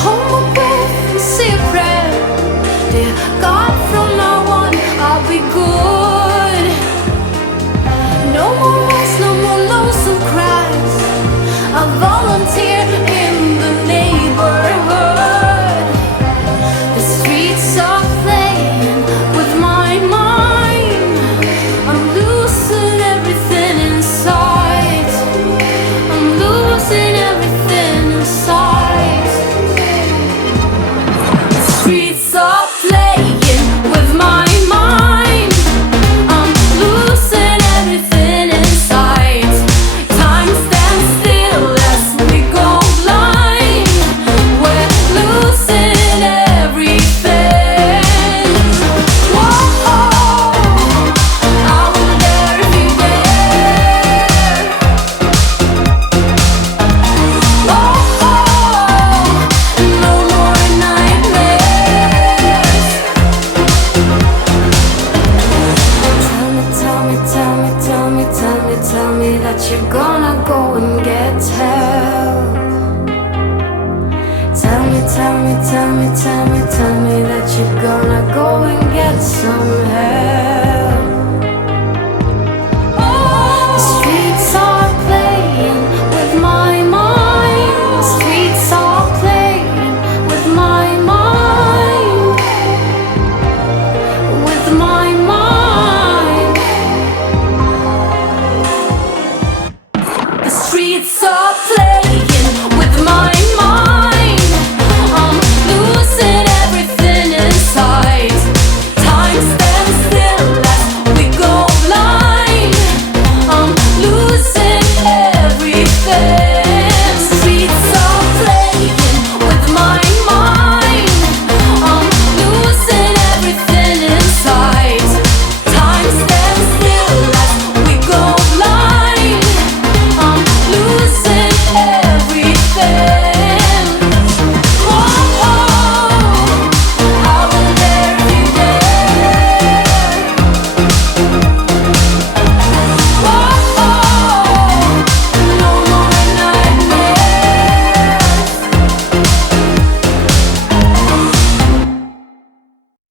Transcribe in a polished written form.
hold my breath and say a prayer. Dear God, from now on I'll be good. No more wars, no more lonesome cries. I'll volunteer in the neighborhood. The streets are playing with my mind. I'm losing everything inside. I'm losing everything inside. The streets are playing with my mind. I'm losing everything inside. Time stands still as we go blind. We're losing everything. Whoa, I wonder if you're there. Oh, no more nightmares. Tell me that you're gonna go and get help. Tell me that you're gonna go and get some help.